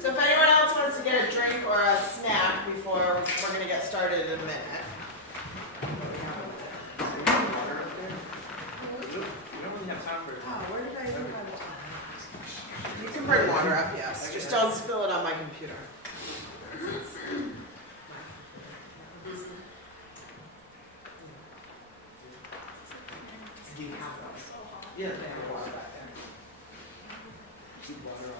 So if anyone else wants to get a drink or a snack before we're going to get started in a minute. Where did I even have the time? You can bring water up, yes. Just don't spill it on my computer. Do you have those? Yeah, they have water back there. Keep water on.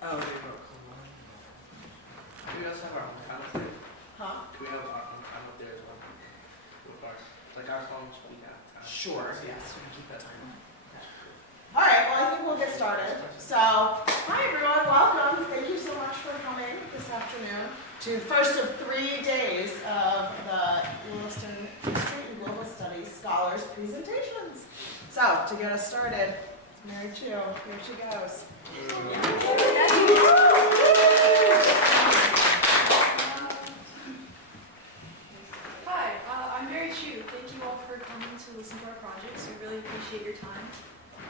Oh, they wrote colonial. We also have our own time up there. Huh? We have our own time up there as well. With ours. Like our phones, we have time. Sure, yes, we can keep that time. All right, well, I think we'll get started. So, hi everyone, welcome. Thank you so much for coming this afternoon to the first of 3 days of the Williston History and Global Studies Scholars presentations. So, to get us started, Mary Chu, here she goes. Hi, I'm Mary Chu. Thank you all for coming to listen to our projects. We really appreciate your time.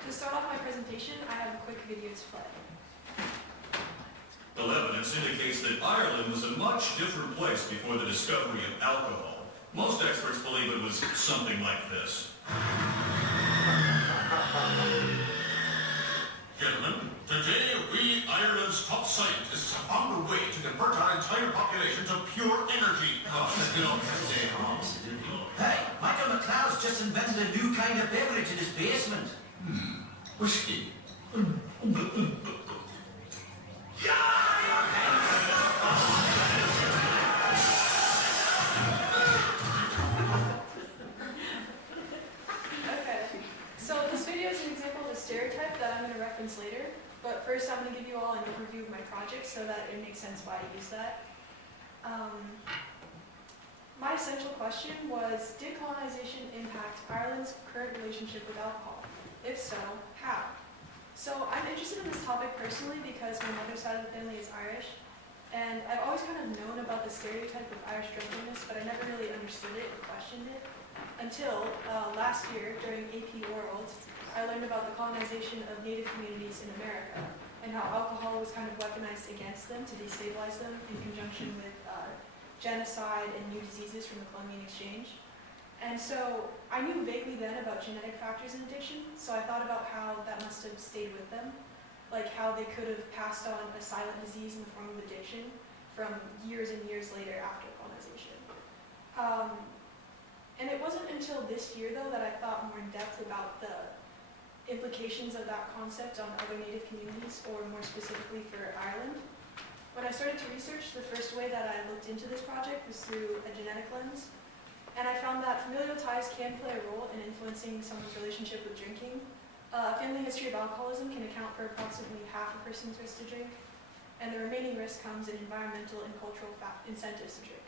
To start off my presentation, I have a quick video to play. Well, evidence indicates that Ireland was a much different place before the discovery of alcohol. Most experts believe it was something like this. Gentlemen, today we, Ireland's top scientists, have found a way to convert our entire population to pure energy. Hey, Michael McLeod's just invented a new kind of beverage in his basement. Whiskey. Okay, so this video is an example of a stereotype that I'm going to reference later, but first I'm going to give you all an overview of my project so that it makes sense why I use that. My essential question was, did colonization impact Ireland's current relationship with alcohol? If so, how? So I'm interested in this topic personally because my mother's side of the family is Irish, and I've always kind of known about the stereotype of Irish drunkenness, but I never really understood it or questioned it until last year during AP World, I learned about the colonization of Native communities in America and how alcohol was kind of weaponized against them to destabilize them in conjunction with genocide and new diseases from the Columbian Exchange. And so I knew vaguely then about genetic factors in addiction, so I thought about how that must have stayed with them, like how they could have passed on a silent disease in the form of addiction from years and years later after colonization. And it wasn't until this year, though, that I thought more in depth about the implications of that concept on other Native communities, or more specifically for Ireland. When I started to research, the first way that I looked into this project was through a genetic lens. And I found that familial ties can play a role in influencing someone's relationship with drinking. A family history of alcoholism can account for approximately half a person's risk to drink, and the remaining risk comes in environmental and cultural incentives to drink.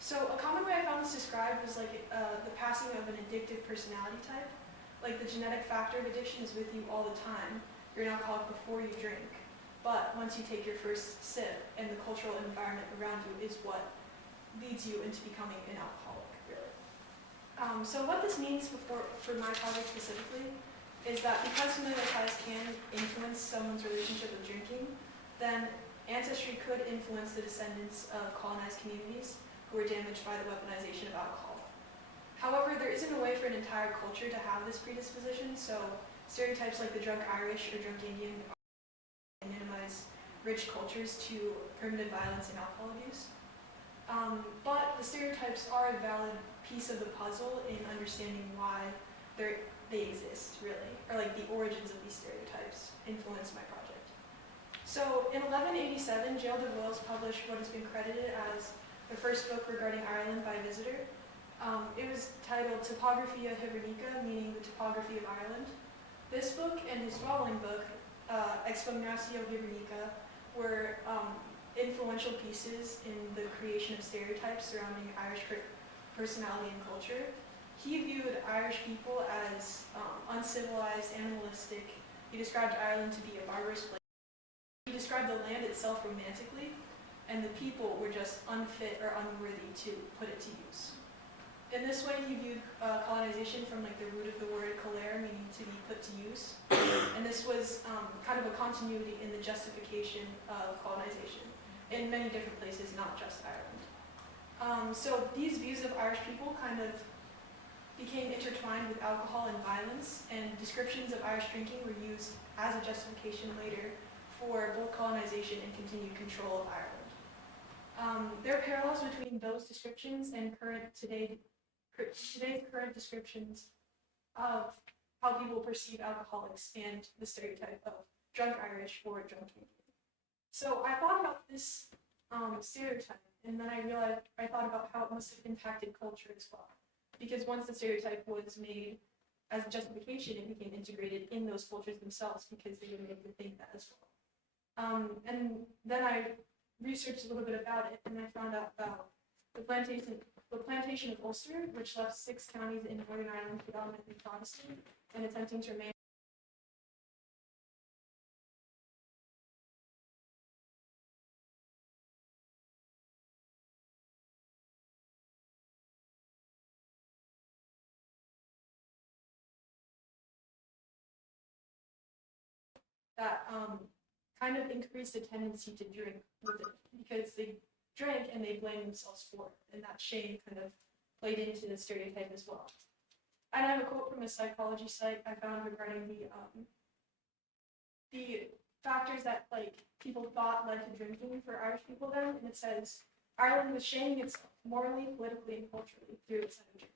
So a common way I found this described was like the passing of an addictive personality type. Like the genetic factor of addiction is with you all the time. You're an alcoholic before you drink. But once you take your first sip, and the cultural environment around you is what leads you into becoming an alcoholic, really. So what this means for my project specifically is that because familial ties can influence someone's relationship with drinking, then ancestry could influence the descendants of colonized communities who were damaged by the weaponization of alcohol. However, there isn't a way for an entire culture to have this predisposition, so stereotypes like the drunk Irish or drunk Indian minimize rich cultures to primitive violence and alcohol abuse. But the stereotypes are a valid piece of the puzzle in understanding why they exist, really, or like the origins of these stereotypes influence my project. So in 1187, Gael de Wills published what has been credited as the first book regarding Ireland by a visitor. It was titled Topographia Hibernica, meaning the topography of Ireland. This book and his following book, Exploratio Hibernica, were influential pieces in the creation of stereotypes surrounding Irish personality and culture. He viewed Irish people as uncivilized, animalistic. He described Ireland to be a barbarous place. He described the land itself romantically, and the people were just unfit or unworthy to put it to use. In this way, he viewed colonization from like the root of the word colere, meaning to be put to use. And this was kind of a continuity in the justification of colonization in many different places, not just Ireland. So these views of Irish people kind of became intertwined with alcohol and violence, and descriptions of Irish drinking were used as a justification later for both colonization and continued control of Ireland. There are parallels between those descriptions and today's current descriptions of how people perceive alcoholics and the stereotype of drunk Irish or drunk Canadian. So I thought about this stereotype, and then I thought about how it must have impacted culture as well. Because once the stereotype was made as a justification, it became integrated in those cultures themselves because they were made to think that as well. And then I researched a little bit about it, and I found out about the plantation of Ulster, which left 6 counties in Northern Ireland predominantly Protestant and attempting to remain that kind of increased a tendency to drink with it because they drank and they blamed themselves for it, and that shame kind of played into the stereotype as well. And I have a quote from a psychology site I found regarding the factors that like people thought led to drinking for Irish people then, and it says Ireland was shaming itself morally, politically, and culturally through its drinking,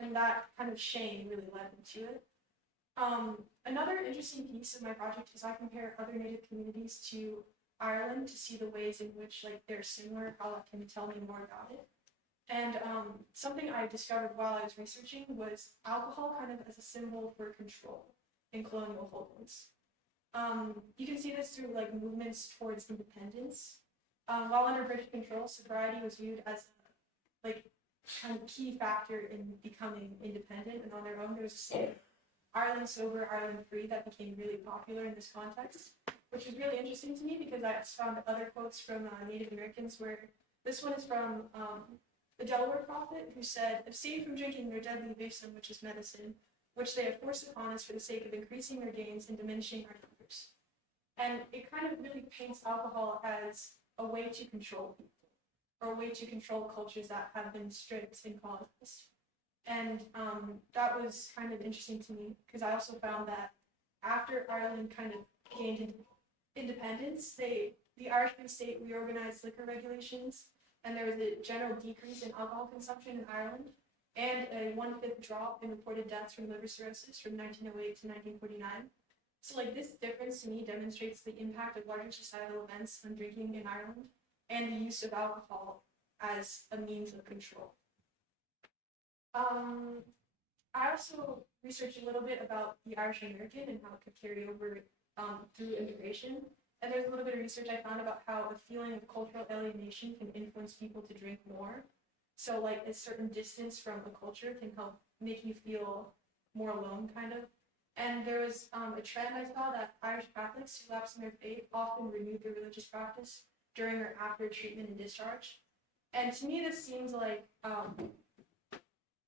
and that kind of shame really led them to it. Another interesting piece of my project is I compare other Native communities to Ireland to see the ways in which like they're similar, how that can tell me more about it. And something I discovered while I was researching was alcohol kind of as a symbol for control in colonial holdings. You can see this through like movements towards independence. While under British control, sobriety was viewed as a like kind of key factor in becoming independent, and on their own there was a saying, Ireland sober, Ireland free, that became really popular in this context, which was really interesting to me because I found other quotes from Native Americans where this one is from the Delaware prophet who said, abstain from drinking their deadly besom, which is medicine, which they have forced upon us for the sake of increasing their gains and diminishing our numbers. And it kind of really paints alcohol as a way to control people, or a way to control cultures that have been stripped and colonized. And that was kind of interesting to me because I also found that after Ireland kind of gained independence, the Irish Free State reorganized liquor regulations, and there was a general decrease in alcohol consumption in Ireland, and a 1/5 drop in reported deaths from liver cirrhosis from 1908 to 1949. So like this difference to me demonstrates the impact of larger societal events on drinking in Ireland and the use of alcohol as a means of control. I also researched a little bit about the Irish American and how it could carry over through immigration. And there's a little bit of research I found about how a feeling of cultural alienation can influence people to drink more. So like a certain distance from a culture can help make you feel more alone, kind of. And there was a trend I saw that Irish Catholics who lapsed in their faith often renewed their religious practice during or after treatment and discharge. And to me, this seems like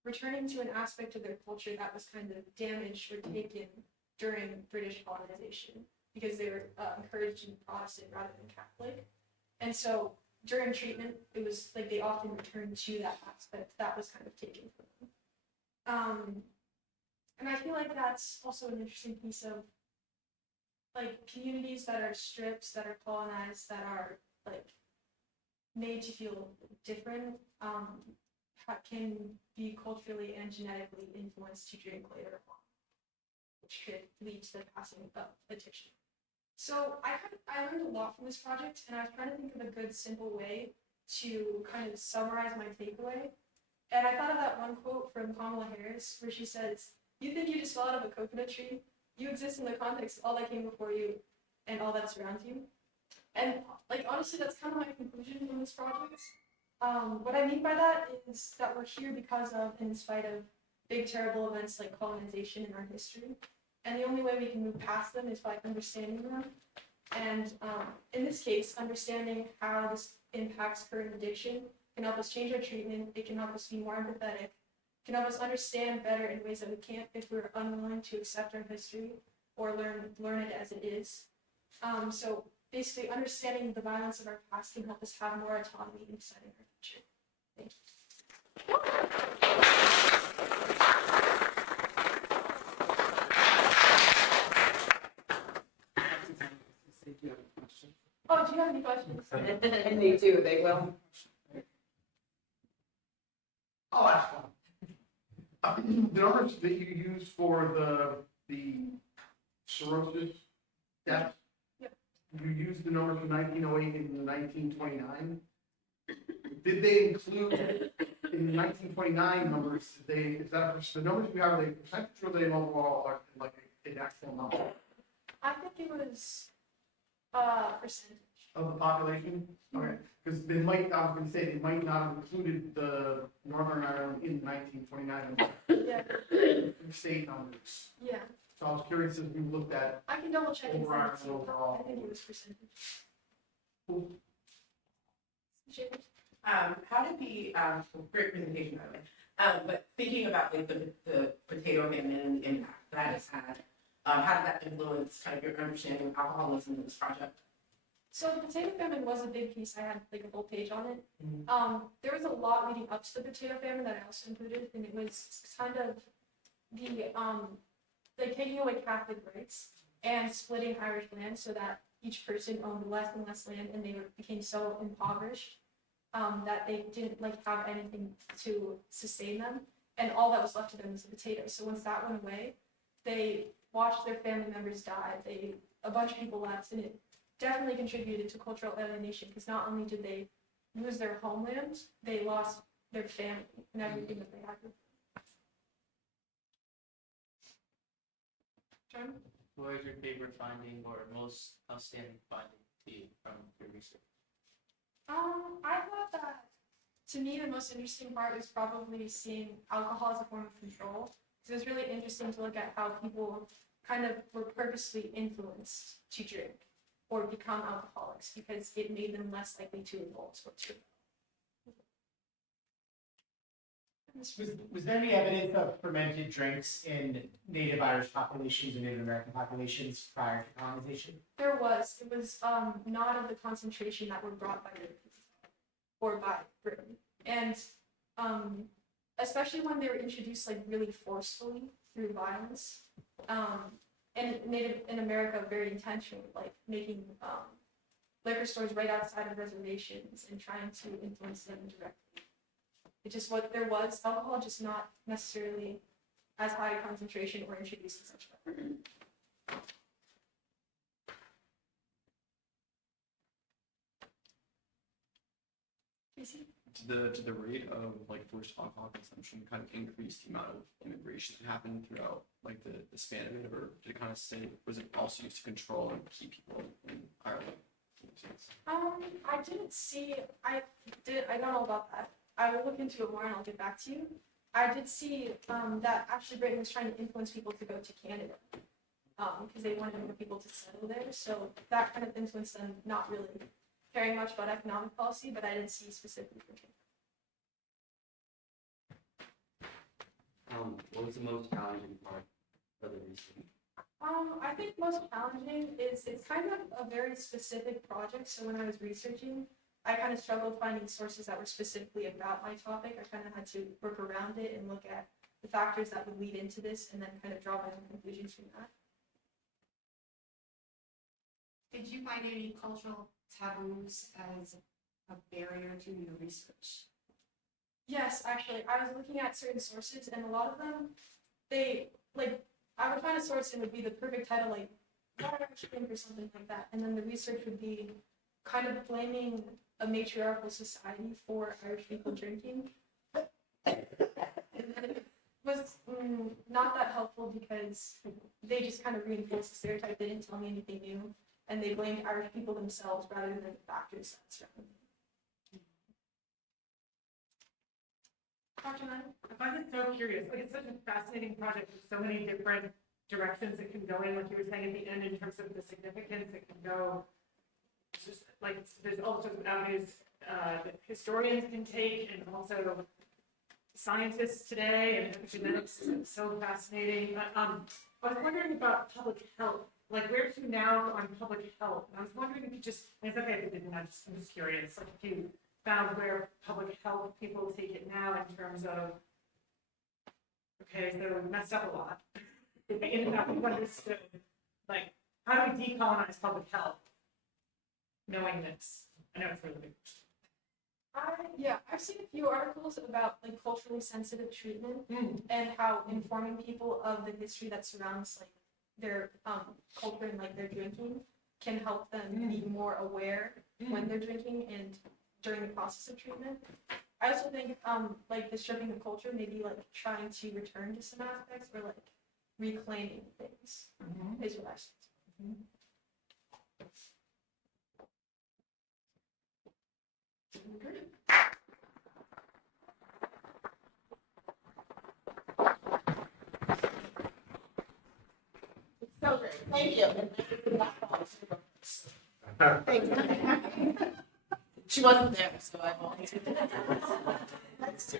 returning to an aspect of their culture that was kind of damaged or taken during British colonization because they were encouraged to be Protestant rather than Catholic. And so during treatment, it was like they often returned to that aspect that was kind of taken from them. And I feel like that's also an interesting piece of like communities that are stripped, that are colonized, that are like made to feel different, can be culturally and genetically influenced to drink later on, which could lead to the passing of addiction. So I learned a lot from this project, and I was trying to think of a good, simple way to kind of summarize my takeaway. And I thought of that one quote from Kamala Harris, where she says, "You think you just fell out of a coconut tree? You exist in the context of all that came before you and all that surrounds you." And like honestly, that's kind of my conclusion from this project. What I mean by that is that we're here because of and in spite of big, terrible events like colonization in our history. And the only way we can move past them is by understanding them. And in this case, understanding how this impacts current addiction can help us change our treatment. It can help us be more empathetic. It can help us understand better in ways that we can't if we're unwilling to accept our history or learn it as it is. So basically, understanding the violence of our past can help us have more autonomy in deciding our future. Thank you. Do you have a question? Oh, do you have any questions? And they do, they will. I'll ask one. The numbers that you use for the cirrhosis deaths, Yep. you used the numbers from 1908 and 1929. Did they include in the 1929 numbers? Is that the numbers you have? Are they percentage or are they overall like an actual number I think it was percentage. of the population? Okay, because they might. I was going to say they might not have included the Northern Ireland in 1929 Yeah. state numbers. Yeah. So I was curious if you looked at. I can double check and send it to you. Overall. I think it was percentage. Cool. James? How did the, great presentation by the way, but thinking about like the potato famine and the impact that it's had, how did that influence kind of your understanding of alcoholism in this project? So the potato famine was a big piece. I had like a full page on it. Mhm. There was a lot leading up to the potato famine that I also included, and it was kind of the like taking away Catholic rights and splitting Irish land so that each person owned less and less land, and they became so impoverished that they didn't like have anything to sustain them, and all that was left to them was the potatoes. So once that went away, they watched their family members die. A bunch of people left, and it definitely contributed to cultural alienation because not only did they lose their homeland, they lost their family and everything that they had. John? What is your favorite finding or most outstanding finding to you from your research? I thought that to me the most interesting part was probably seeing alcohol as a form of control. So it was really interesting to look at how people kind of were purposely influenced to drink or become alcoholics because it made them less likely to indulge or to. Was there any evidence of fermented drinks in Native Irish populations and Native American populations prior to colonization? There was. It was not of the concentration that were brought by Europeans or by Britain. And especially when they were introduced like really forcefully through violence. And Native in America very intentionally, like making liquor stores right outside of reservations and trying to influence them directly. It just what there was alcohol, just not necessarily as high a concentration or introduced in such way. Casey? Did the rate of like forced alcohol consumption kind of increase the amount of immigration that happened throughout like the span of it, or did it kind of stay? Was it also used to control and keep people in Ireland? I didn't see. I don't know about that. I will look into it more and I'll get back to you. I did see that actually Britain was trying to influence people to go to Canada because they wanted more people to settle there. So that kind of influenced them not really caring much about economic policy, but I didn't see specifically for Canada. What was the most challenging part for the research? I think most challenging is it's kind of a very specific project. So when I was researching, I kind of struggled finding sources that were specifically about my topic. I kind of had to work around it and look at the factors that would lead into this and then kind of draw my own conclusions from that. Did you find any cultural taboos as a barrier to your research? Yes, actually, I was looking at certain sources and a lot of them, they, like, I would find a source and it would be the perfect title, like Irish drink or something like that. And then the research would be kind of blaming a matriarchal society for Irish people drinking. And then it was not that helpful because they just kind of reinforced the stereotype. They didn't tell me anything new. And they blamed Irish people themselves rather than the factors that surround them. Dr. Knight? I find it so curious. Like, it's such a fascinating project with so many different directions it can go in. Like you were saying at the end, in terms of the significance, it can go. It's just like there's all sorts of avenues that historians can take, and also scientists today, and genetics is so fascinating. But I was wondering about public health. Like, where to now on public health? And I was wondering if you just, and it's okay if you didn't. I'm just curious. Like, if you found where public health people take it now in terms of, okay, so we messed up a lot. In that we've understood, like, how do we decolonize public health? Knowing this, I know it's really big. I've seen a few articles about like culturally sensitive treatment and how informing people of the history that surrounds like their culture and like their drinking can help them be more aware when they're drinking and during the process of treatment. I also think like the stripping of culture, maybe like trying to return to some aspects or like reclaiming things is what I said. So great, thank you. Thank you. She wasn't there, so I won't. That's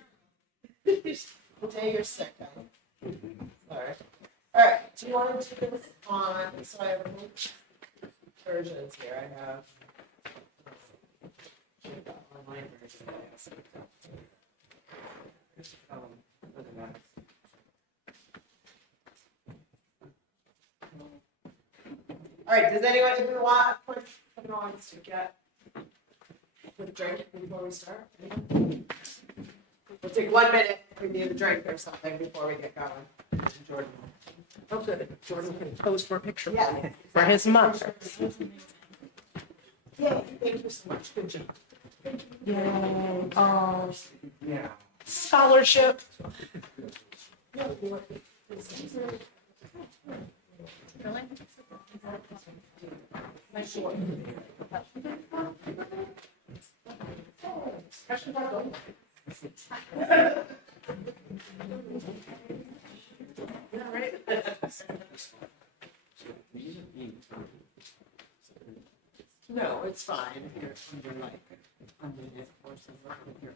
the day you're sick. Sorry. All right, do you want to do this on, so I have versions here, I have. Online version. All right, does anyone even want a quick, someone wants to get with a drink before we start? We'll take 1 minute, review the drink or something before we get going. Jordan. Oh, good. Jordan can pose for a picture Yeah. for his mother. Yay, thank you so much, good job. Yay. Yeah. Scholarship. No, it's fine if you're under like, underneath or something, if you're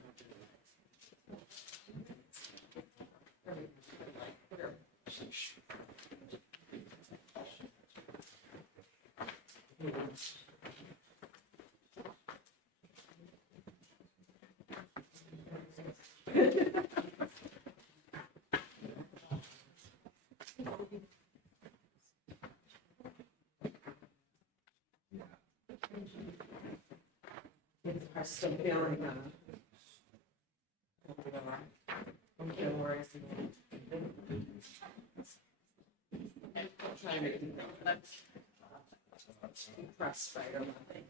I'm still feeling no worries. I'm trying to make you feel that impressed by your loving.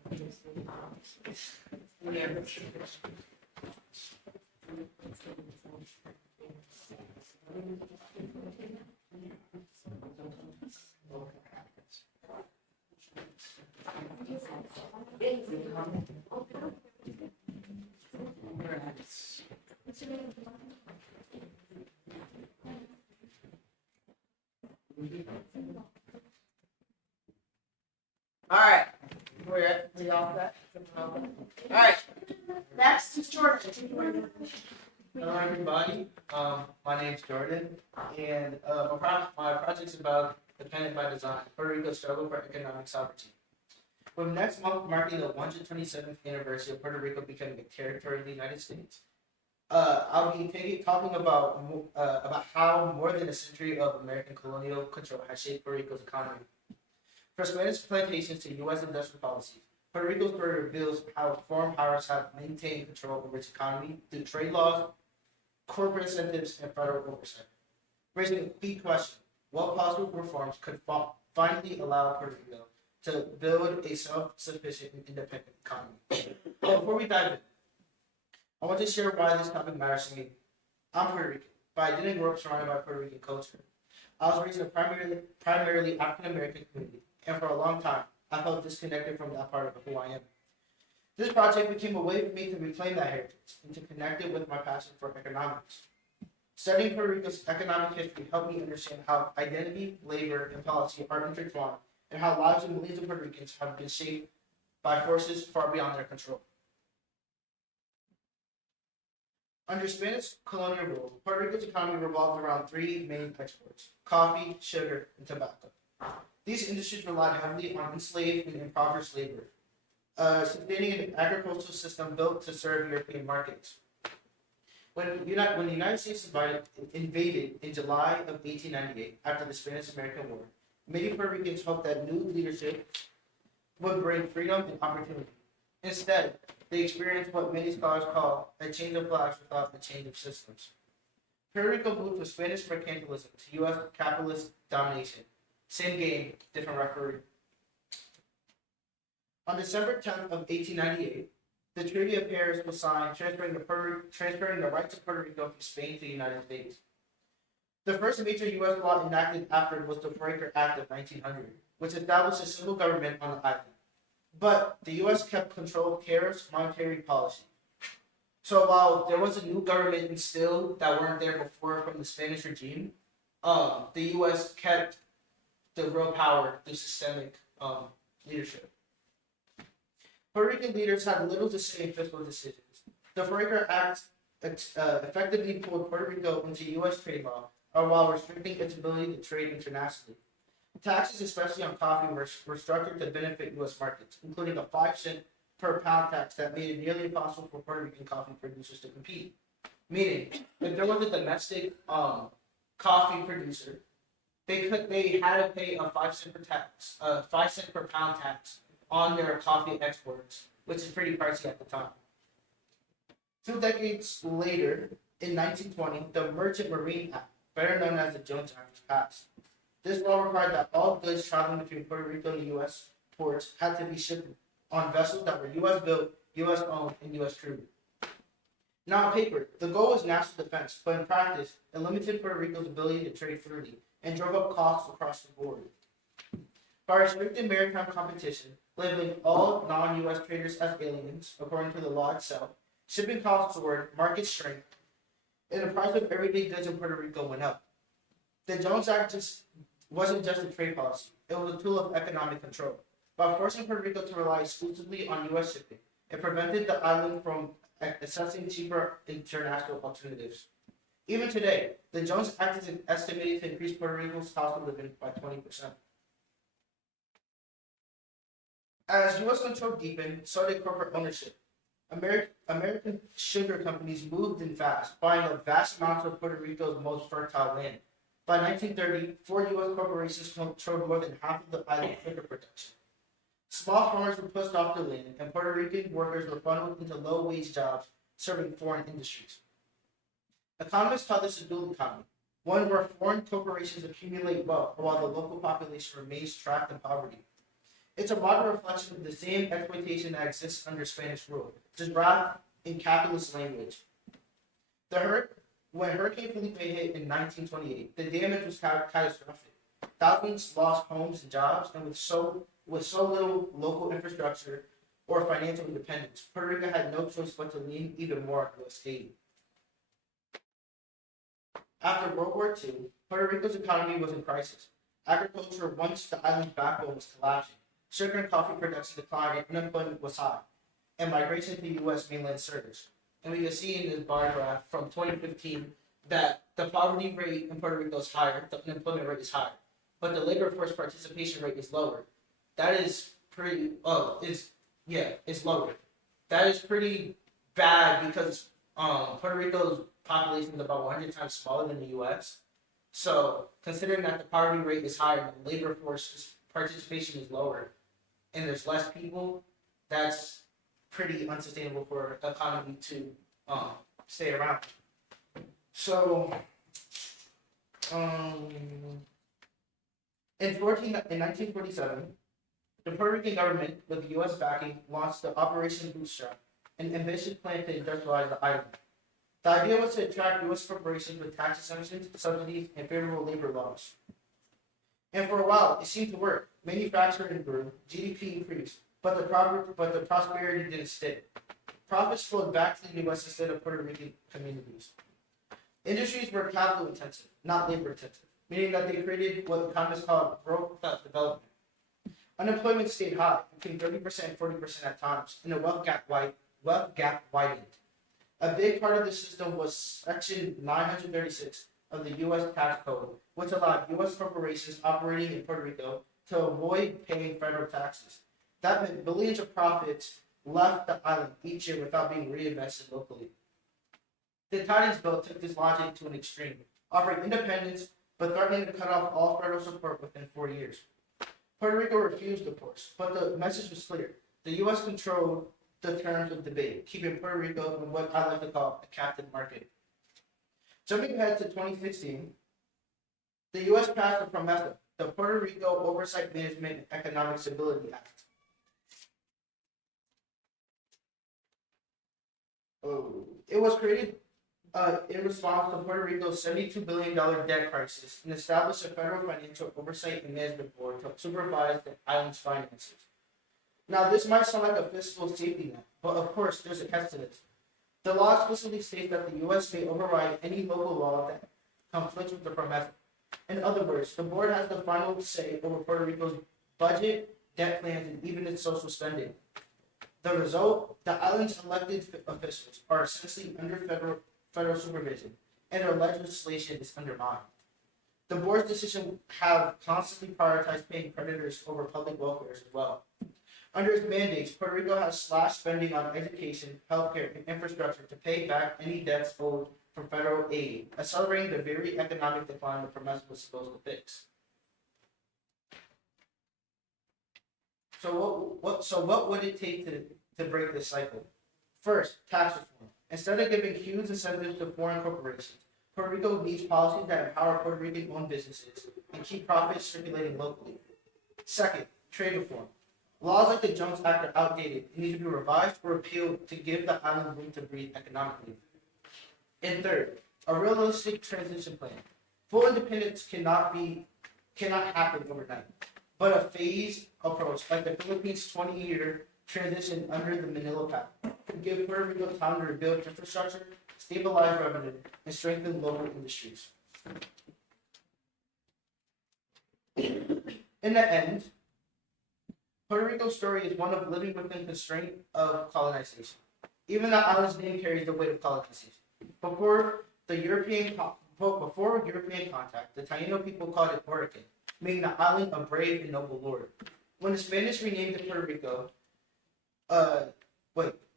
All right, we all set? All right, next is Jordan. Hello, everybody. My name's Jordan, and my project's about Dependent by Design, Puerto Rico's struggle for economic sovereignty. With next month marking the 127th anniversary of Puerto Rico becoming a territory of the United States, I'll be talking about how more than a century of American colonial control has shaped Puerto Rico's economy. From Spanish plantations to U.S. industrial policies, Puerto Rico's story reveals how foreign powers have maintained control over its economy through trade laws, corporate incentives, and federal oversight. Raising a key question: what possible reforms could finally allow Puerto Rico to build a self-sufficient and independent economy. But before we dive in, I want to share why this topic matters to me. I'm Puerto Rican, but I didn't grow up surrounded by Puerto Rican culture. I was raised in a primarily African American community, and for a long time, I felt disconnected from that part of who I am. This project became a way for me to reclaim that heritage and to connect it with my passion for economics. Studying Puerto Rico's economic history helped me understand how identity, labor, and policy are intertwined, and how lives of millions of Puerto Ricans have been shaped by forces far beyond their control. Under Spanish colonial rule, Puerto Rico's economy revolved around three main exports: coffee, sugar, and tobacco. These industries relied heavily on enslaved and impoverished labor, sustaining an agricultural system built to serve European markets. When the United States invaded in July of 1898 after the Spanish-American War, many Puerto Ricans hoped that new leadership would bring freedom and opportunity. Instead, they experienced what many scholars call a change of flags without a change of systems. Puerto Rico moved from Spanish mercantilism to U.S. capitalist domination. Same game, different referee. On December 10th of 1898, the Treaty of Paris was signed, transferring the rights of Puerto Rico from Spain to the United States. The first major U.S. law enacted after was the Foraker Act of 1900, which established a civil government on the island. But the U.S. kept control of tariffs, monetary policy. So while there was a new government instilled that weren't there before from the Spanish regime, the U.S. kept the real power, the systemic leadership. Puerto Rican leaders had little to say in fiscal decisions. The Foraker Act effectively pulled Puerto Rico into U.S. trade law, while restricting its ability to trade internationally. Taxes, especially on coffee, were structured to benefit U.S. markets, including a 5-cent per pound tax that made it nearly impossible for Puerto Rican coffee producers to compete. Meaning, if there was a domestic coffee producer, they had to pay a 5-cent per pound tax on their coffee exports, which is pretty pricey at the time. 2 decades later, in 1920, the Merchant Marine Act, better known as the Jones Act, was passed. This law required that all goods traveling between Puerto Rico and the U.S. ports had to be shipped on vessels that were U.S. built, U.S. owned, and U.S. crewed. Now, on paper, the goal was national defense, but in practice, it limited Puerto Rico's ability to trade freely and drove up costs across the board. By restricting maritime competition, labeling all non-U.S. traders as aliens, according to the law itself, shipping costs soared, markets shrank, and the price of everyday goods in Puerto Rico went up. The Jones Act wasn't just a trade policy, it was a tool of economic control. By forcing Puerto Rico to rely exclusively on U.S. shipping, it prevented the island from accessing cheaper international alternatives. Even today, the Jones Act is estimated to increase Puerto Rico's cost of living by 20%. As U.S. control deepened, so did corporate ownership. American sugar companies moved in fast, buying up vast amounts of Puerto Rico's most fertile land. By 1930, 4 U.S. corporations controlled more than half of the island's sugar production. Small farmers were pushed off the land, and Puerto Rican workers were funneled into low-wage jobs serving foreign industries. Economists call this a dual economy, one where foreign corporations accumulate wealth while the local population remains trapped in poverty. It's a modern reflection of the same exploitation that exists under Spanish rule, just wrapped in capitalist language. When Hurricane Felipe hit in 1928, the damage was catastrophic. Thousands lost homes and jobs, and with so little local infrastructure or financial independence, Puerto Rico had no choice but to lean even more on U.S. aid. After World War II, Puerto Rico's economy was in crisis. Agriculture, once the island's backbone, was collapsing. Sugar and coffee production declined, and unemployment was high, and migration to the U.S. mainland surged. And we can see in this bar graph from 2015 that the poverty rate in Puerto Rico is higher, the unemployment rate is higher, but the labor force participation rate is lower. That is pretty, it's lower. That is pretty bad because Puerto Rico's population is about 100 times smaller than the U.S. So considering that the poverty rate is higher, the labor force participation is lower, and there's less people, that's pretty unsustainable for the economy to stay around. So, In 1947, the Puerto Rican government, with the U.S. backing, launched the Operation Bootstrap, an ambitious plan to industrialize the island. The idea was to attract U.S. corporations with tax exemptions, subsidies, and favorable labor laws. And for a while, it seemed to work. Manufacturing grew, GDP increased, but the prosperity didn't stick. Profits flowed back to the U.S. instead of Puerto Rican communities. Industries were capital intensive, not labor intensive, meaning that they created what economists call growth without development. Unemployment stayed high, between 30% and 40% at times, and the wealth gap widened. A big part of the system was Section 936 of the U.S. tax code, which allowed U.S. corporations operating in Puerto Rico to avoid paying federal taxes. That meant billions of profits left the island each year without being reinvested locally. The Titans Bill took this logic to an extreme, offering independence but threatening to cut off all federal support within 4 years. Puerto Rico refused, of course, but the message was clear. The U.S. controlled the terms of debate, keeping Puerto Rico in what I like to call a captive market. Jumping ahead to 2016, the U.S. passed the PROMESA, the Puerto Rico Oversight Management and Economic Stability Act. It was created in response to Puerto Rico's $72 billion debt crisis and established a federal financial oversight and management board to supervise the island's finances. Now, this might sound like a fiscal safety net, but of course, there's a catch to this. The law explicitly states that the U.S. may override any local law that conflicts with the PROMESA. In other words, the board has the final say over Puerto Rico's budget, debt plans, and even its social spending. The result, the island's elected officials are essentially under federal supervision, and their legislation is undermined. The board's decision have constantly prioritized paying creditors over public welfare as well. Under its mandates, Puerto Rico has slashed spending on education, healthcare, and infrastructure to pay back any debts owed from federal aid, accelerating the very economic decline the PROMESA was supposed to fix. So what would it take to break this cycle? First, tax reform. Instead of giving huge incentives to foreign corporations, Puerto Rico needs policies that empower Puerto Rican-owned businesses and keep profits circulating locally. Second, trade reform. Laws like the Jones Act are outdated and need to be revised or repealed to give the island room to breathe economically. And third, a realistic transition plan. Full independence cannot happen overnight, but a phased approach, like the Philippines' 20-year transition under the Manila Pact, could give Puerto Rico time to rebuild infrastructure, stabilize revenue, and strengthen local industries. In the end, Puerto Rico's story is one of living within constraint of colonization. Even the island's name carries the weight of colonization. Before European contact, the Taino people called it Orican, making the island a brave and noble lord. When the Spanish renamed it Puerto Rico,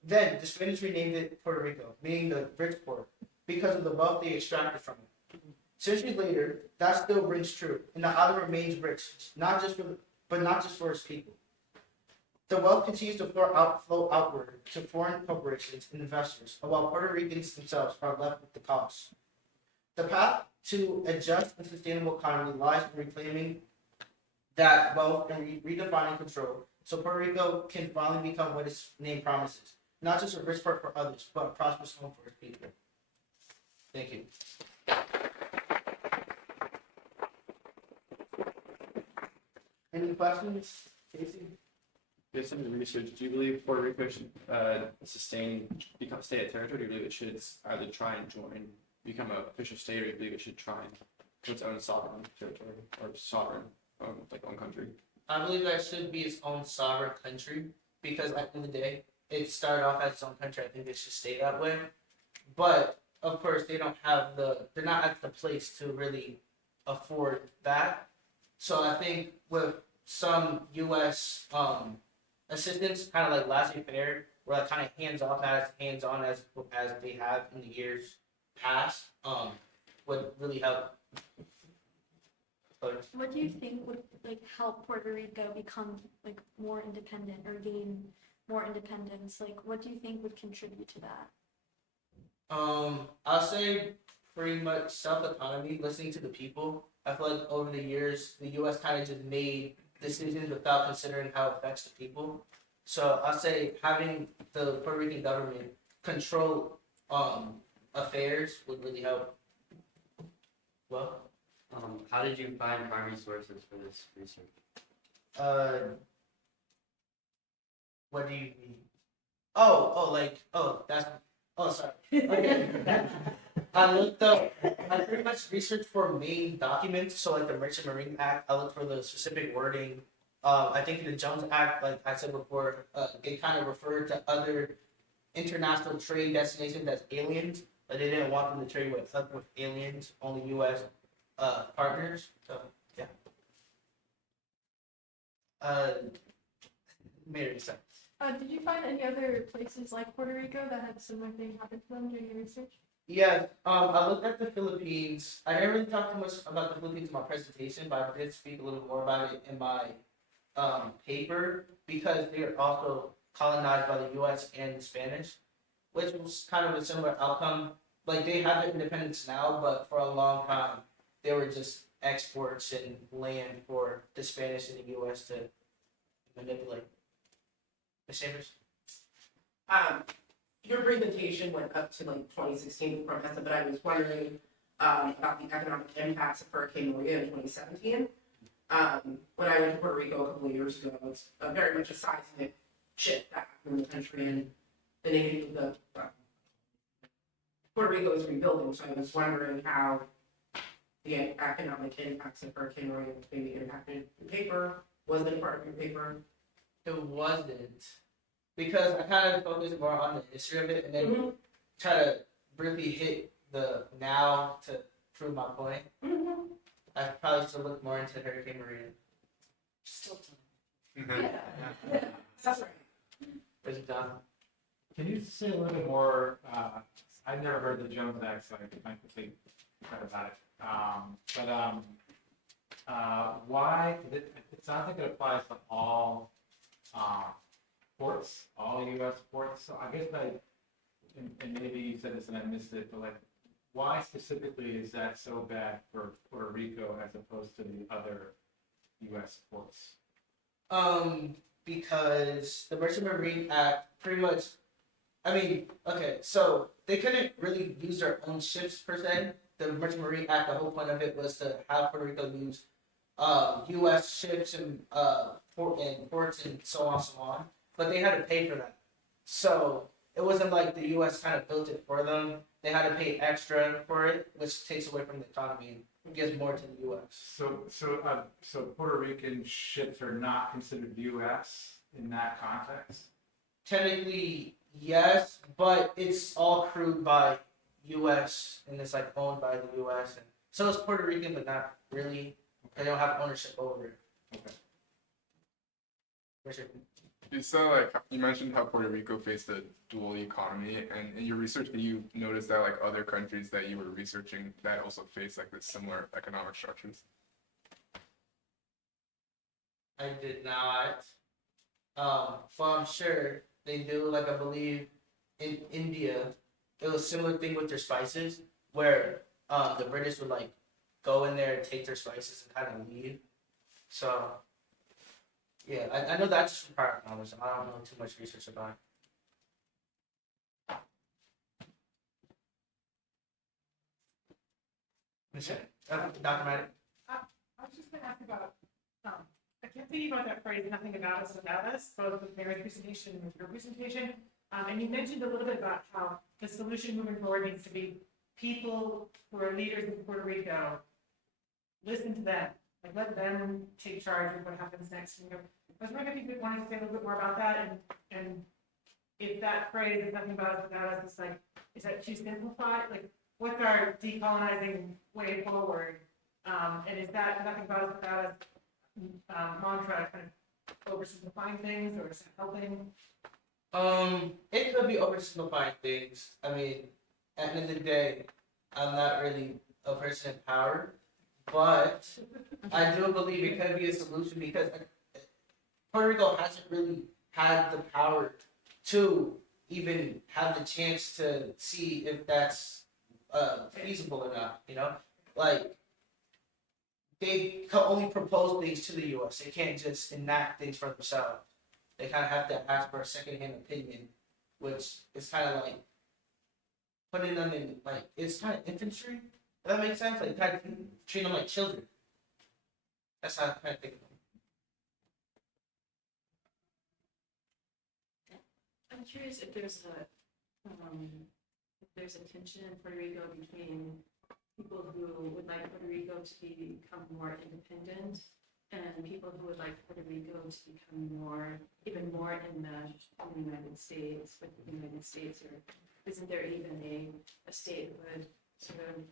the Spanish renamed it Puerto Rico, meaning the rich port, because of the wealth they extracted from it. Centuries later, that still rings true, and the island remains rich, not just for its people. The wealth continues to flow outward to foreign corporations and investors, while Puerto Ricans themselves are left with the costs. The path to a just and sustainable economy lies in reclaiming that wealth and redefining control, so Puerto Rico can finally become what its name promises, not just a rich port for others, but a prosperous home for its people. Thank you. Any questions, Casey? Based on your research, do you believe Puerto Rico should stay a territory, or do you believe it should either try and become an official state, or do you believe it should try and become its own sovereign territory, or own country? I believe that it should be its own sovereign country, because at the end of the day, it started off as its own country. I think it should stay that way. But of course, they're not at the place to really afford that. So I think with some U.S. Assistance, kind of like laissez-faire, where like kind of hands-on as they have in the years past, would really help. What do you think would help Puerto Rico become more independent or gain more independence? What do you think would contribute to that? I'll say pretty much self-autonomy, listening to the people. I feel like over the years, the U.S. kind of just made decisions without considering how it affects the people. So I'll say having the Puerto Rican government control affairs would really help. Well, How did you find primary sources for this research? What do you mean? Sorry. Okay. I pretty much researched for main documents, so like the Merchant Marine Act, I looked for the specific wording. I think in the Jones Act, like I said before, they kind of referred to other international trade destinations as aliens, but they didn't want them to trade with aliens, only U.S. Partners. So yeah. Made it sense. Did you find any other places like Puerto Rico that had similar thing happen to them during your research? Yeah, I looked at the Philippines. I didn't really talk too much about the Philippines in my presentation, but I did speak a little more about it in my paper because they are also colonized by the U.S. and the Spanish, which was kind of a similar outcome. Like they have their independence now, but for a long time they were just exports and land for the Spanish and the U.S. to manipulate. Ms. Chambers? Your presentation went up to like 2016 from ESSA, but I was wondering about the economic impacts of Hurricane Maria in 2017. When I went to Puerto Rico a couple of years ago, it was very much a seismic shift that happened in the country, and the nation of the Puerto Rico is rebuilding. So I was wondering how the economic impacts of Hurricane Maria maybe impacted your paper. Was it a part of your paper? It wasn't, because I kind of focused more on the history of it and then try to really hit the now to prove my point. I probably should look more into Hurricane Maria. Still Yeah. That's right. Where's it done? Can you say a little bit more? I've never heard the Jones Act, so I can't say quite about it. Why? It sounds like it applies to all ports, all U.S. ports. So I guess and maybe you said this and I missed it, but like, why specifically is that so bad for Puerto Rico as opposed to the other U.S. ports? Because the Merchant Marine Act pretty much, so they couldn't really use their own ships per se. The Merchant Marine Act, the whole point of it was to have Puerto Rico use U.S. ships and ports and so on. But they had to pay for that. So it wasn't like the U.S. kind of built it for them. They had to pay extra for it, which takes away from the economy and gives more to the U.S. So Puerto Rican ships are not considered U.S. in that context? Technically, yes, but it's all crewed by U.S. and it's like owned by the U.S. And so it's Puerto Rican, but not really. They don't have ownership over it. Okay. Richard? You said you mentioned how Puerto Rico faced a dual economy, and in your research, you noticed that like other countries that you were researching that also face like this similar economic structures. I did not. But I'm sure they do. Like I believe in India, it was a similar thing with their spices, where the British would like go in there and take their spices and kind of leave. So yeah, I know that's just from prior knowledge. I don't know too much research about it. Dr. I was just going to ask about, I kept thinking about that phrase, nothing about us without us, both with Mary's presentation and with your presentation. And you mentioned a little bit about how the solution moving forward needs to be people who are leaders in Puerto Rico, listen to them, like let them take charge of what happens next. And I was wondering if you could want to say a little bit more about that, and if that phrase is nothing about us without us, it's like, is that too simplified? Like, what's our decolonizing way forward? And is that nothing about us without us mantra kind of oversimplifying things, or is it helping? It could be oversimplifying things. I mean, at the end of the day, I'm not really a person in power, but I do believe it could be a solution because Puerto Rico hasn't really had the power to even have the chance to see if that's feasible or not. You know, like they can only propose things to the U.S. They can't just enact things for themselves. They kind of have to ask for a secondhand opinion, which is kind of like putting them in like it's kind of infantry. Does that make sense? Like kind of treat them like children. That's how I kind of think of them. I'm curious if there's a tension in Puerto Rico between people who would like Puerto Rico to become more independent and people who would like Puerto Rico to become even more enmeshed in the United States with the United States, or isn't there even a statehood sort of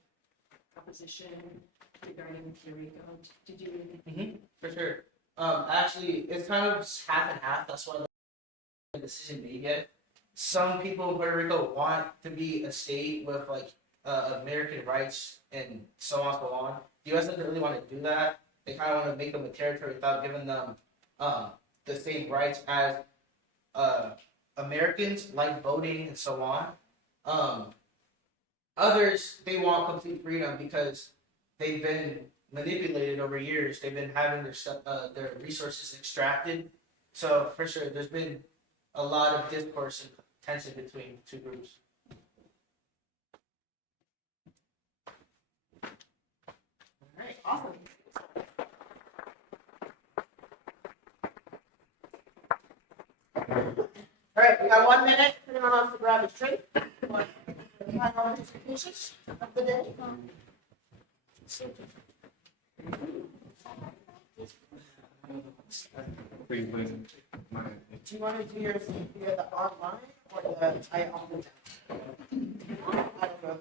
proposition regarding Puerto Rico? Did you? For sure. Actually, it's kind of half and half. That's why the decision made yet. Some people in Puerto Rico want to be a state with like American rights and so on and so on. The U.S. doesn't really want to do that. They kind of want to make them a territory without giving them the same rights as Americans, like voting and so on. Others, they want complete freedom because they've been manipulated over years. They've been having their resources extracted. So for sure, there's been a lot of discourse and tension between the two groups. All right, awesome. All right, we got 1 minute. Anyone wants to grab a drink? Final presentations of the day. Do you want to do yours via the online or the I often I don't know.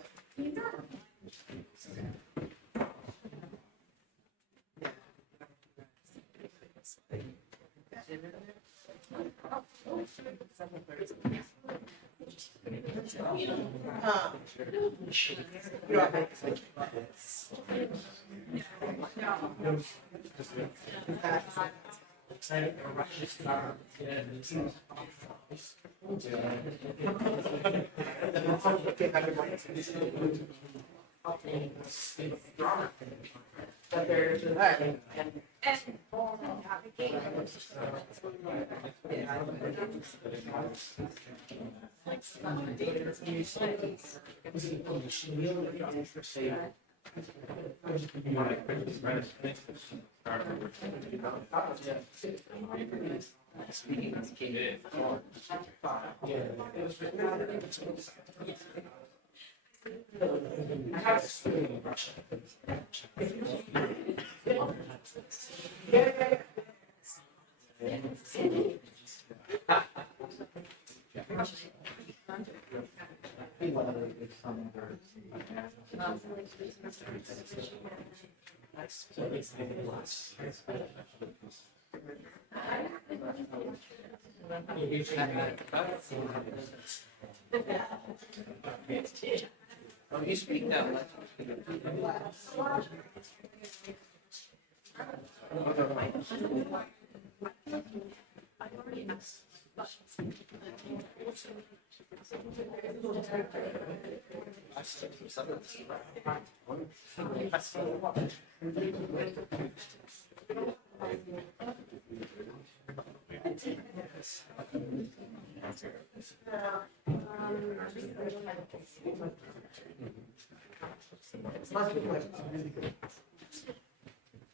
Oh, you speak now.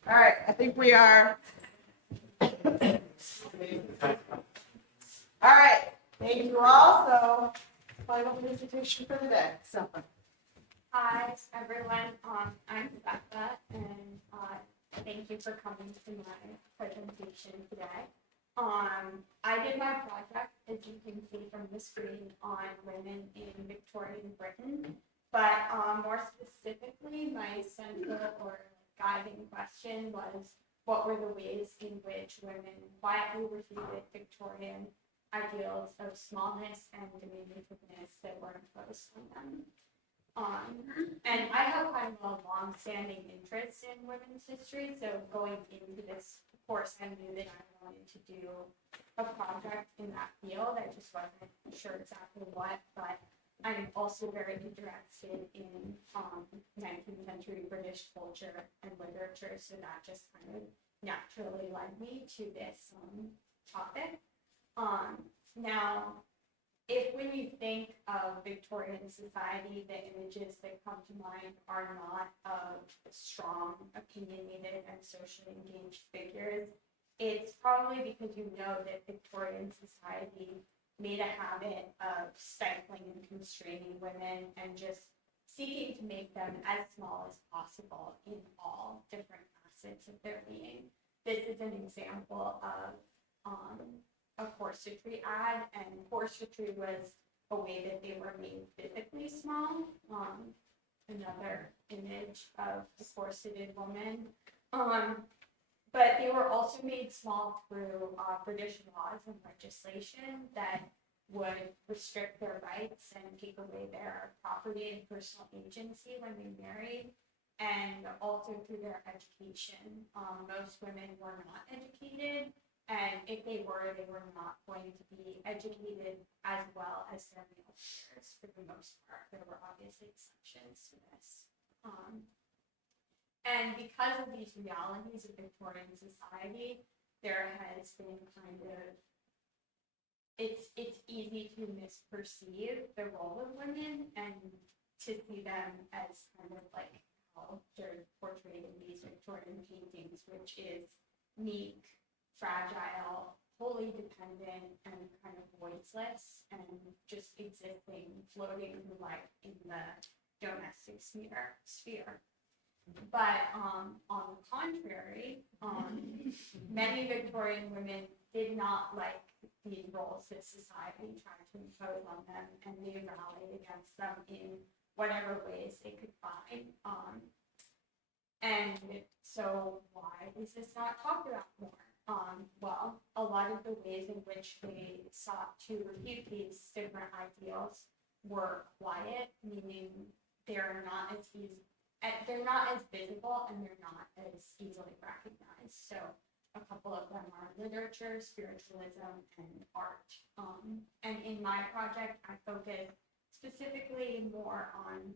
All right, I think we are. All right, thank you all. So, final presentation for the day. So. Hi, everyone. I'm Rebecca, and thank you for coming to my presentation today. I did my project, as you can see from the screen, on women in Victorian Britain, but more specifically, my central or guiding question was, what were the ways in which women quietly refuted Victorian ideals of smallness and diminutiveness that were imposed on them? And I have kind of a long-standing interest in women's history, so going into this course, I knew that I wanted to do a project in that field. I just wasn't sure exactly what, but I'm also very interested in 19th century British culture and literature, so that just kind of naturally led me to this topic. Now, if when you think of Victorian society, the images that come to mind are not of strong, opinionated, and socially engaged figures, it's probably because you know that Victorian society made a habit of stifling and constraining women and just seeking to make them as small as possible in all different facets of their being. This is an example of a corsetry ad, and corsetry was a way that they were made physically small. Another image of a corseted woman. But they were also made small through British laws and legislation that would restrict their rights and take away their property and personal agency when they married, and also through their education. Most women were not educated, and if they were not going to be educated as well as their male peers for the most part. There were obviously exceptions to this. And because of these realities of Victorian society, there has been kind of, it's easy to misperceive the role of women and to see them as kind of like how they're portrayed in these Victorian paintings, which is meek, fragile, wholly dependent, and kind of voiceless, and just existing, floating through life in the domestic sphere. But on the contrary, many Victorian women did not like these roles that society tried to impose on them, and they rallied against them in whatever ways they could find. And so why is this not talked about more? Well, a lot of the ways in which they sought to refute these different ideals were quiet, meaning they're not as visible and they're not as easily recognized. So a couple of them are literature, spiritualism, and art. And in my project, I focus specifically more on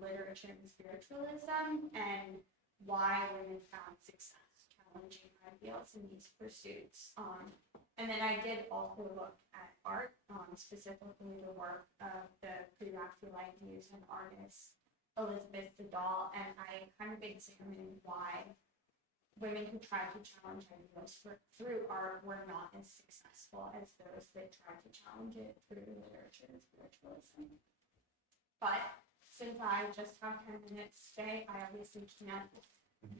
literature and spiritualism and why women found success challenging ideals in these pursuits. And then I did also look at art, specifically the work of the pre-Raphaelite muse and artist Elizabeth Dahl, and I kind of examined why women who tried to challenge ideals through art were not as successful as those that tried to challenge it through literature and spiritualism. But since I just have 10 minutes today, I obviously can't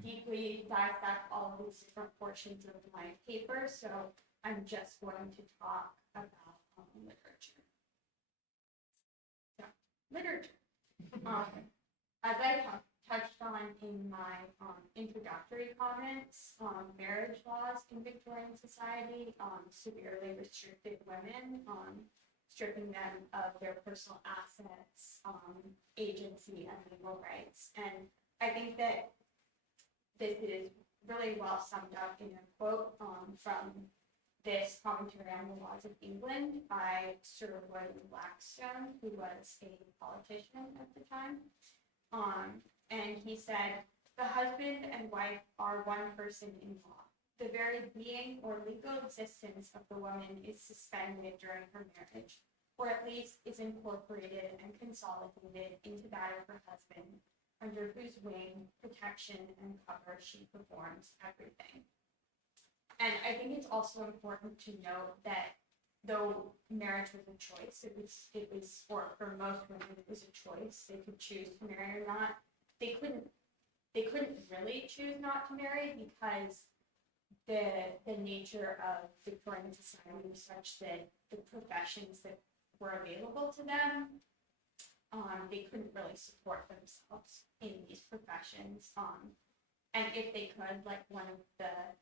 deeply dissect all of these different portions of my paper, so I'm just going to talk about literature. So, literature. As I touched on in my introductory comments, marriage laws in Victorian society severely restricted women, stripping them of their personal assets, agency, and legal rights. And I think that this is really well summed up in a quote from this commentary on the laws of England by Sir William Blackstone, who was a politician at the time. And he said, "The husband and wife are one person in law. The very being or legal existence of the woman is suspended during her marriage, or at least is incorporated and consolidated into that of her husband, under whose wing, protection, and cover she performs everything." And I think it's also important to note that though marriage was a choice, it was for most women, it was a choice. They could choose to marry or not. They couldn't really choose not to marry because the nature of Victorian society was such that the professions that were available to them, they couldn't really support themselves in these professions. And if they could, like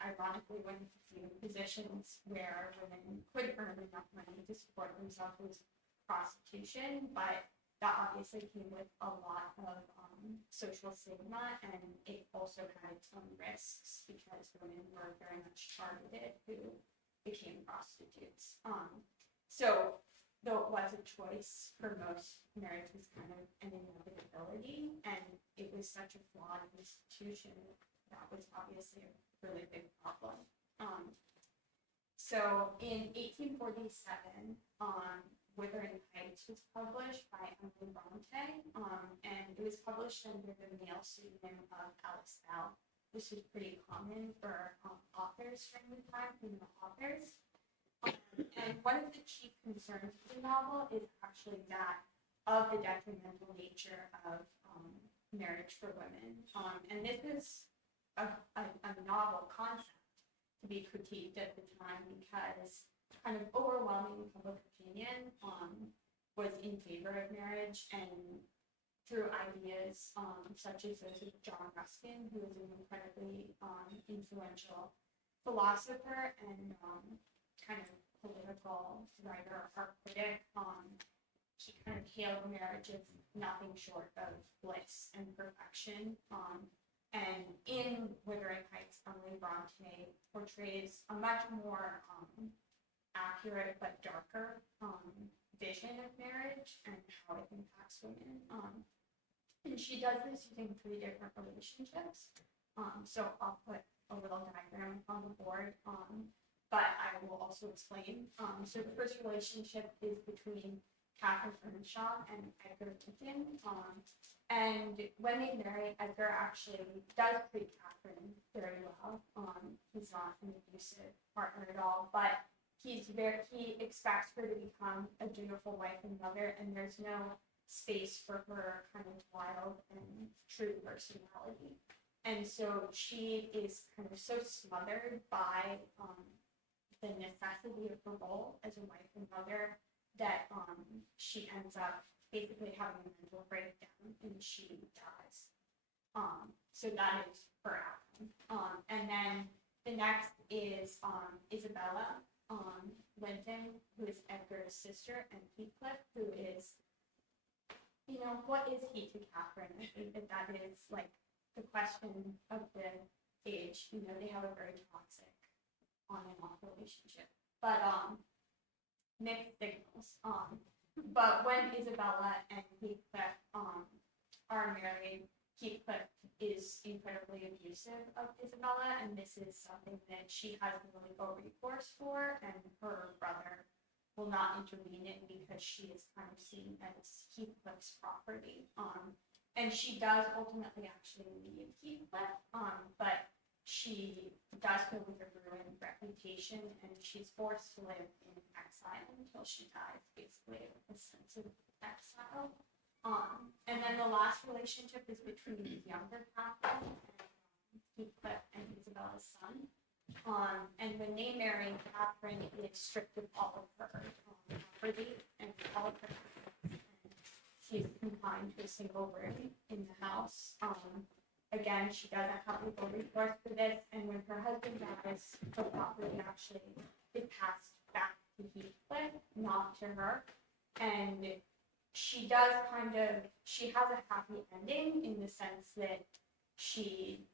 ironically, one of the few positions where women could earn enough money to support themselves was prostitution, but that obviously came with a lot of social stigma, and it also had its own risks because women were very much targeted who became prostitutes. So though it was a choice for most, marriage was kind of an inevitability, and it was such a flawed institution that was obviously a really big problem. So in 1847, Wuthering Heights was published by Emily Bronte, and it was published under the male pseudonym of Alice Bell. This was pretty common for authors during the time, female authors. And one of the chief concerns of the novel is actually that of the detrimental nature of marriage for women. And this is a novel concept to be critiqued at the time because kind of overwhelming public opinion was in favor of marriage, and through ideas such as those of John Ruskin, who was an incredibly influential philosopher and kind of political writer or critic. He kind of hailed marriage as nothing short of bliss and perfection. And in Wuthering Heights, Emily Bronte portrays a much more accurate but darker vision of marriage and how it impacts women. And she does this using 3 different relationships. So I'll put a little diagram on the board, but I will also explain. So the first relationship is between Catherine Earnshaw and Edgar Tiffin. And when they marry, Edgar actually does treat Catherine very well. He's not an abusive partner at all, but he expects her to become a dutiful wife and mother, and there's no space for her kind of wild and true personality. And so she is kind of so smothered by the necessity of her role as a wife and mother that she ends up basically having a mental breakdown and she dies. So that is her outcome. And then the next is Isabella Linton, who is Edgar's sister, and Heathcliff, who is, what is he to Catherine? I think that is like the question of the age. They have a very toxic on and off relationship, but mixed signals. But when Isabella and Heathcliff are married, Heathcliff is incredibly abusive of Isabella, and this is something that she has no legal recourse for, and her brother will not intervene in because she is kind of seen as Heathcliff's property. And she does ultimately actually leave Heathcliff, but she does so with a ruined reputation, and she's forced to live in exile until she dies, basically a sense of exile. And then the last relationship is between the younger Catherine and Heathcliff and Isabella's son. And when they marry, Catherine is stripped of all of her property and all of her assets. She's confined to a single room in the house. Again, she doesn't have legal recourse for this, and when her husband dies, her property actually is passed back to Heathcliff, not to her. And she has a happy ending in the sense that she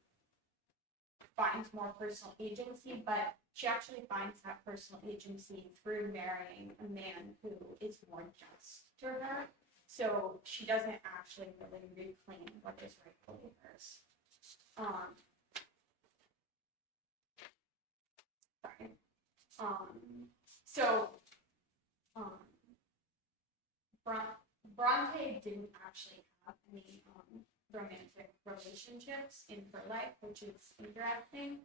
finds more personal agency, but she actually finds that personal agency through marrying a man who is more just to her. So she doesn't actually really reclaim what is rightfully hers. Bronte didn't actually have any romantic relationships in her life, which is interesting.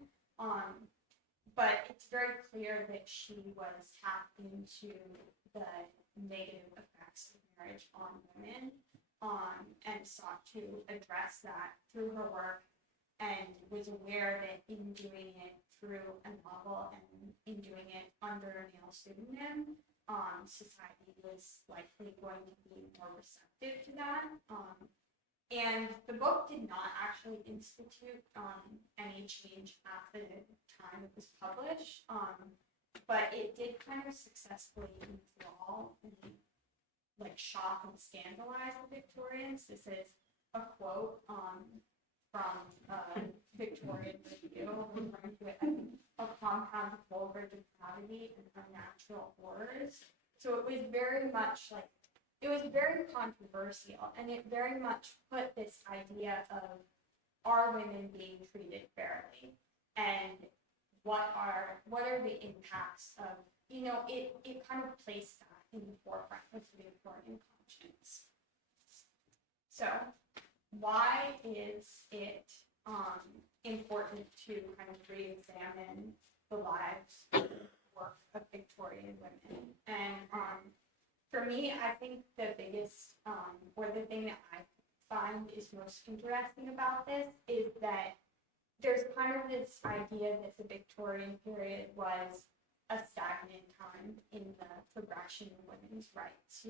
But it's very clear that she was tapped into the negative effects of marriage on women, and sought to address that through her work, and was aware that in doing it through a novel and in doing it under a male pseudonym, society was likely going to be more receptive to that. And the book did not actually institute any change at the time it was published, but it did kind of successfully enthrall and shock and scandalize the Victorians. This is a quote from Victorian Review, referring to it as a compound of vulgar depravity and unnatural horrors. So it was very much like, it was very controversial, and it very much put this idea of, are women being treated fairly? And what are the impacts of, it kind of placed that in the forefront of the Victorian conscience. So why is it important to kind of re-examine the lives and work of Victorian women? And for me, I think the biggest, or the thing that I find is most interesting about this is that there's kind of this idea that the Victorian period was a stagnant time in the progression of women's rights.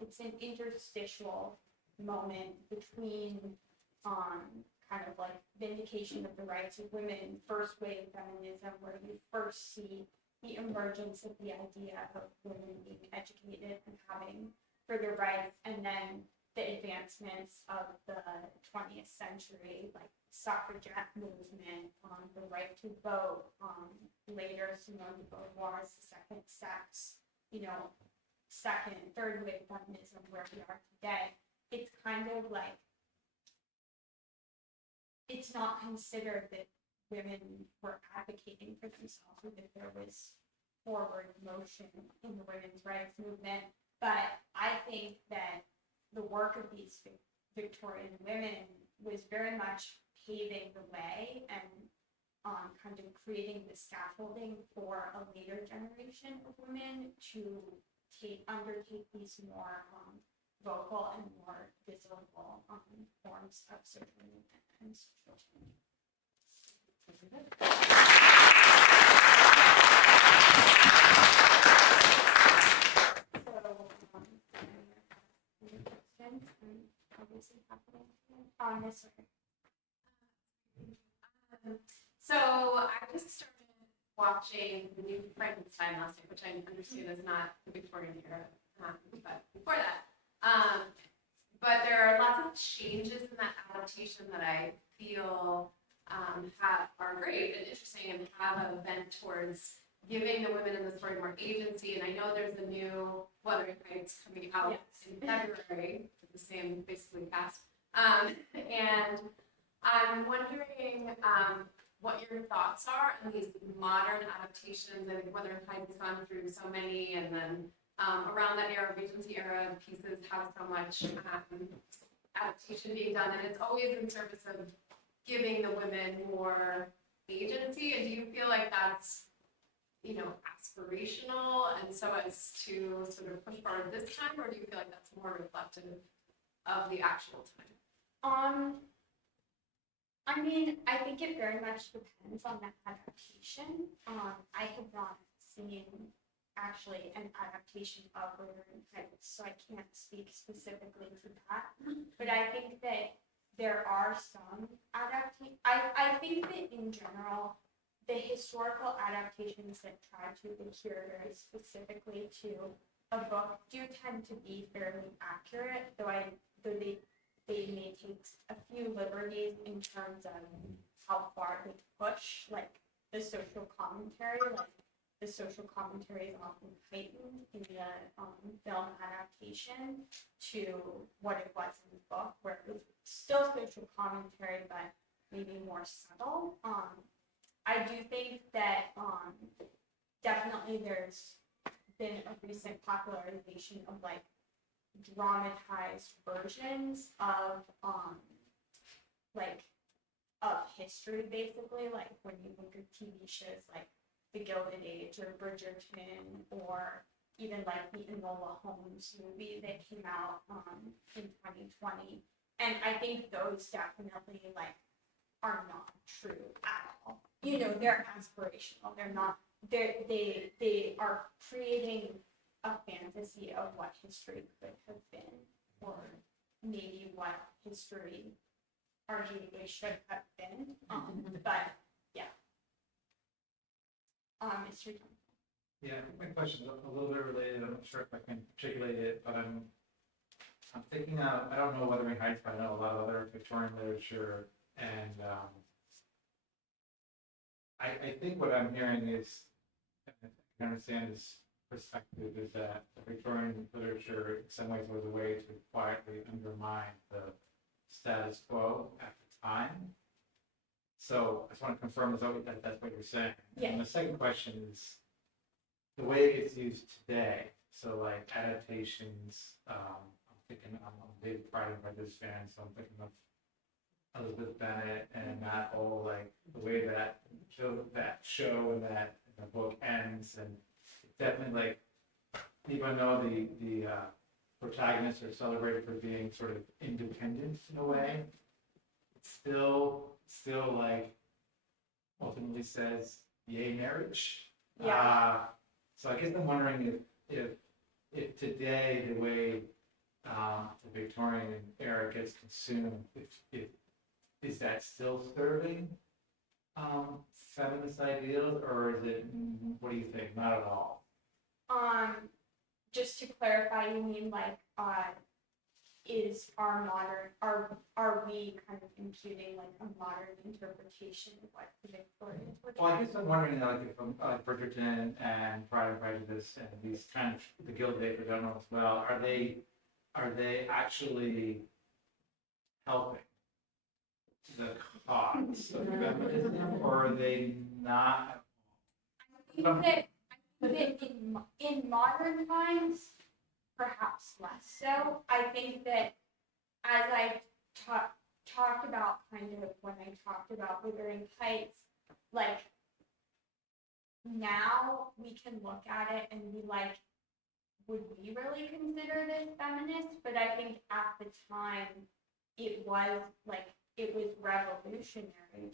It's an interstitial moment between kind of like vindication of the rights of women, first wave feminism, where you first see the emergence of the idea of women being educated and having further rights, and then the advancements of the 20th century, like suffragette movement, the right to vote, later Simone de Beauvoir's The Second Sex, second, third wave feminism, where we are today. It's kind of like, it's not considered that women were advocating for themselves, or that there was forward motion in the women's rights movement. But I think that the work of these Victorian women was very much paving the way and kind of creating the scaffolding for a later generation of women to undertake these more vocal and more visible forms of social movement and social change. Obviously happening on this one. So I just started watching the new Frankenstein last night, which I understand is not the Victorian era, but before that. But there are lots of changes in that adaptation that I feel are great and interesting and have a bent towards giving the women in the story more agency. And I know there's a new Wuthering Heights coming out in February, with the same basically cast. And I'm wondering what your thoughts are on these modern adaptations. I think Wuthering Heights has gone through so many, and then around that era, Regency era, pieces have so much adaptation being done, and it's always in service of giving the women more agency. And do you feel like that's, aspirational, and so as to sort of push forward this time, or do you feel like that's more reflective of the actual time? I mean, I think it very much depends on the adaptation. I have not seen actually an adaptation of Wuthering Heights, so I can't speak specifically to that. But I think that there are some adaptations. I think that in general, the historical adaptations that try to adhere very specifically to a book do tend to be fairly accurate, though they may take a few liberties in terms of how far they push, like the social commentary. Like the social commentary is often heightened in the film adaptation to what it was in the book, where it was still social commentary, but maybe more subtle. I do think that definitely there's been a recent popularization of like dramatized versions of history, basically, like when you think of TV shows like The Gilded Age or Bridgerton, or even like the Enola Holmes movie that came out in 2020. And I think those definitely like are not true at all. They're aspirational. They're not. They are creating a fantasy of what history could have been, or maybe what history arguably should have been. But yeah. Mr. Thompson. Yeah, I think my question is a little bit related. I'm not sure if I can articulate it, but I'm thinking of, I don't know Wuthering Heights, but I know a lot of other Victorian literature, and I think what I'm hearing is, I can understand, is perspective is that Victorian literature in some ways was a way to quietly undermine the status quo at the time. So I just want to confirm that that's what you're saying. Yeah. And the second question is the way it gets used today. So like adaptations, I'm a big Pride and Prejudice fan, so I'm thinking of Elizabeth Bennet and that whole like the way that show and that the book ends, and it's definitely like even though the protagonists are celebrated for being sort of independent in a way, it's still like ultimately says yay marriage. Yeah. So I guess I'm wondering if today the way the Victorian era gets consumed, if is that still serving feminist ideals, or is it, what do you think? Not at all. Just to clarify, you mean like, is our modern, are we kind of imputing like a modern interpretation of what the Victorians were Well, I trying guess I'm wondering, like, if Bridgerton and Pride and Prejudice and these kind of the Gilded Age in general as well, are they actually helping the cause of feminism, or are they not? I think that in modern times, perhaps less so. I think that as I talked about kind of when I talked about Wuthering Heights, like now we can look at it and be like, would we really consider this feminist? But I think at the time it was revolutionary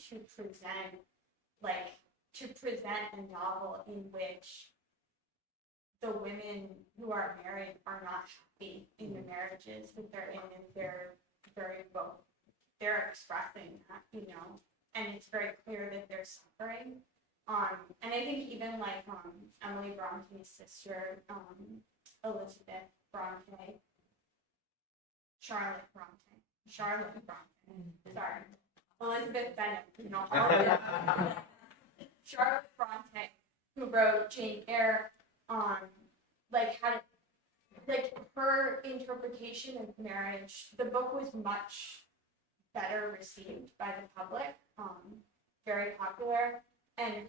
to present a novel in which the women who are married are not happy in the marriages that they're in, and they're very well, they're expressing that, and it's very clear that they're suffering. And I think even like Emily Bronte's sister, Elizabeth Bronte, Charlotte Bronte, sorry, Elizabeth Bennet, all of it. Charlotte Bronte, who wrote Jane Eyre, had her interpretation of marriage. The book was much better received by the public, very popular, and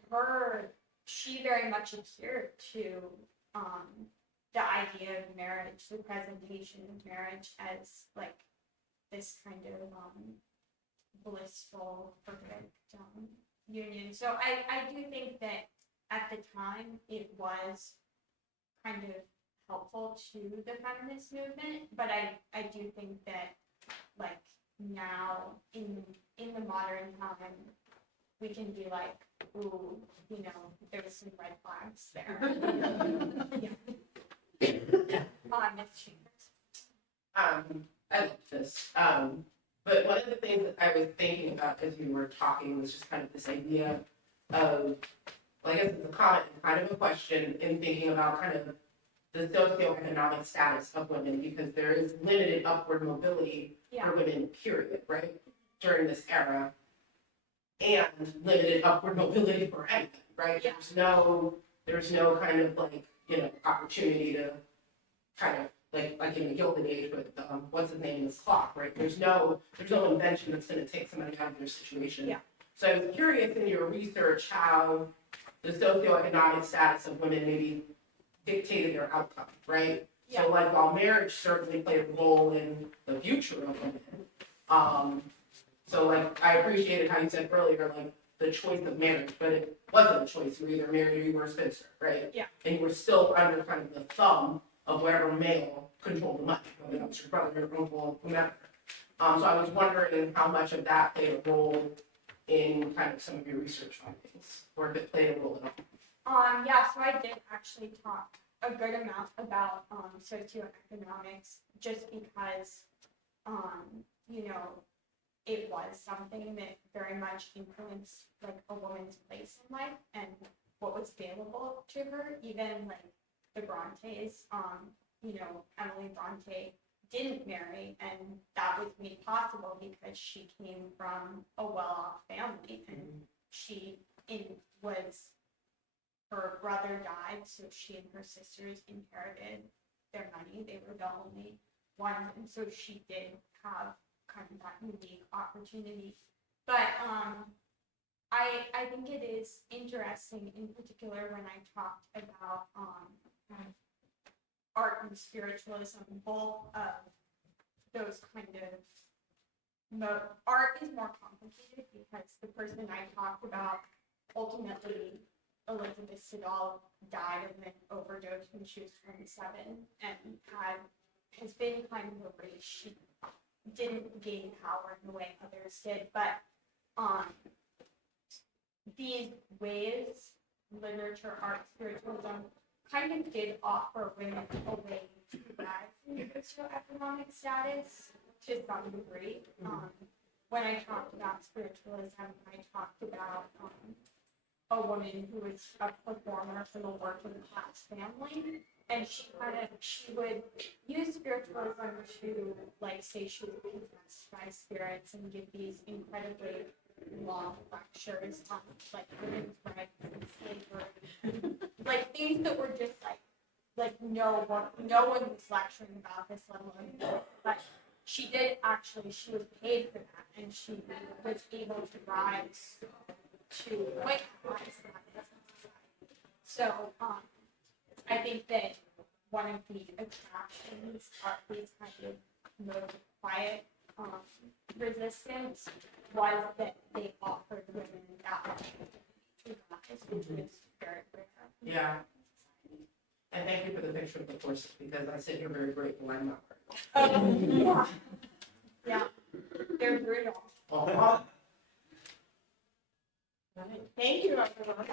she very much adhered to the idea of marriage, the presentation of marriage as like this kind of blissful, perfect union. So I do think that at the time it was kind of helpful to the feminist movement, but I do think that like now in the modern time we can be like, ooh, there's some red flags there. Ms. Chambers. I love this. But one of the things that I was thinking about as you were talking was just kind of this idea of, well, I guess it's a comment and kind of a question in thinking about kind of the socioeconomic status of women, because there is limited upward mobility for women, period, right, during this era, and limited upward mobility for anything, right? Yeah. There's no kind of like, opportunity to kind of like in the Gilded Age with what's his name in this clock, right? There's no invention that's going to take somebody out of their situation. Yeah. So I was curious in your research how the socioeconomic status of women maybe dictated their outcome, right? Yeah. So like while marriage certainly played a role in the future of women, so like I appreciated how you said earlier, like the choice of marriage, but it wasn't a choice. You were either married or you were a spinster, right? Yeah. And you were still under kind of the thumb of whatever male controlled the money, whether that was your brother, your uncle, whomever. So I was wondering how much of that played a role in kind of some of your research findings, or if it played a role at all. Yeah, so I did actually talk a good amount about socioeconomics, just because it was something that very much influenced like a woman's place in life and what was available to her. Even like the Brontes, Emily Bronte didn't marry, and that was made possible because she came from a well-off family, and she was her brother died, so she and her sisters inherited their money. They were the only ones, and so she did have kind of that unique opportunity. But I think it is interesting, in particular, when I talked about kind of art and spiritualism, both of those kind of art is more complicated because the person I talked about, ultimately Elizabeth Siddall died of an overdose when she was 27 and has been kind of erased. She didn't gain power in the way others did, but these ways, literature, art, spiritualism, kind of did offer women a way to rise in socioeconomic status to some degree. When I talked about spiritualism, I talked about a woman who was a performer for the working class family, and she would use spiritualism to, like, say she was possessed by spirits and give these incredibly long lectures on, like, women's rights and slavery, like things that were just like no one was lecturing about this level of, but she was paid for that, and she was able to rise to quite rise that. So I think that one of the attractions of these kind of more quiet resistance was that they offered women that opportunity to rise, which was very rare. Yeah. And thank you for the picture of the horse, because I sit here very grateful I'm not. Yeah. Yeah. They're brutal. Thank you, everyone.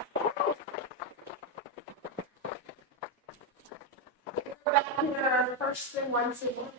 We're back to our first thing once again.